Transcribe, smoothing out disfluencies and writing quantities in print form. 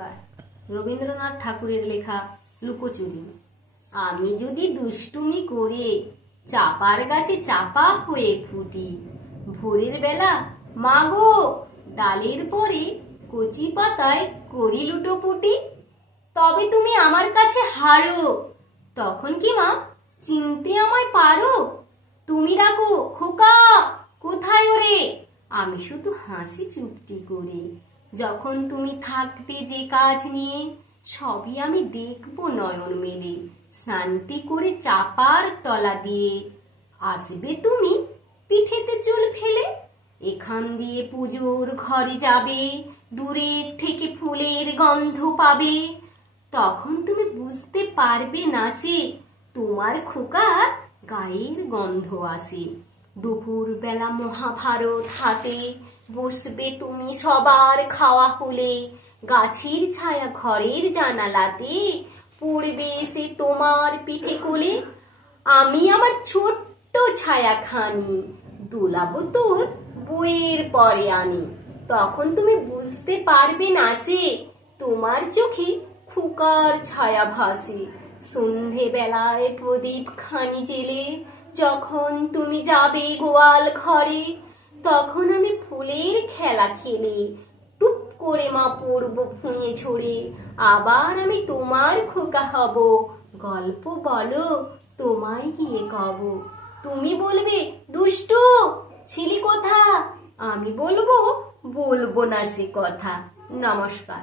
নমস্কার। রবীন্দ্রনাথ ঠাকুরের লেখা লুকোচুরি। আমি যদি দুষ্টুমি করে চাপার গাছে চাপা হয়ে ফুটি, ভোরের বেলা মাগো ডালের পরে কচি পাতায় করি লুটোপুটি, তবে তুমি আমার কাছে হারো, তখন কি মা চিনতে আমায় পারো? তুমি ডাকো খোকা কোথায় ওরে, আমি শুধু হাসি চুপটি করে। যখন তুমি থাকবে যে কাজ নিয়ে, সবই আমি দেখবো নয়ন মেলে। স্নানটি করে চাপার তলা দিয়ে আসবে তুমি পিঠেতে চুল ফেলে। এখান দিয়ে পুজোর ঘরে যাবে, দূরের থেকে ফুলের গন্ধ পাবে। তখন তুমি বুঝতে পারবে না সে তোমার খোকার গায়ের গন্ধ আসে। দুপুর বেলা মহাভারত হাতে বসবে তুমি সবার খাওয়া হলে, গাছের ছায়া ঘরের জানালাতে পড়বে এসে তোমার পিঠে কোলে। আমি আমার ছোট্ট ছায়া খানি দোলাবো তোর বইয়ের পরে আনি। তখন তুমি বুঝতে পারবে না সে তোমার চোখে খোকার ছায়া ভাসে। সন্ধে বেলায় প্রদীপ খানি জেলে যখন তুমি যাবে গোয়াল ঘরে, তখন আমি ফুলের খেলা খেলে টুপ করে মা পড়বো ভুঁয়ে ঝরে। আবার আমি তোমার খোকা হব, গল্প বলো তোমায় গিয়ে কব। তুমি বলবে দুষ্টু ছিলি কোথা, আমি বলবো বলবো না সে কথা। নমস্কার।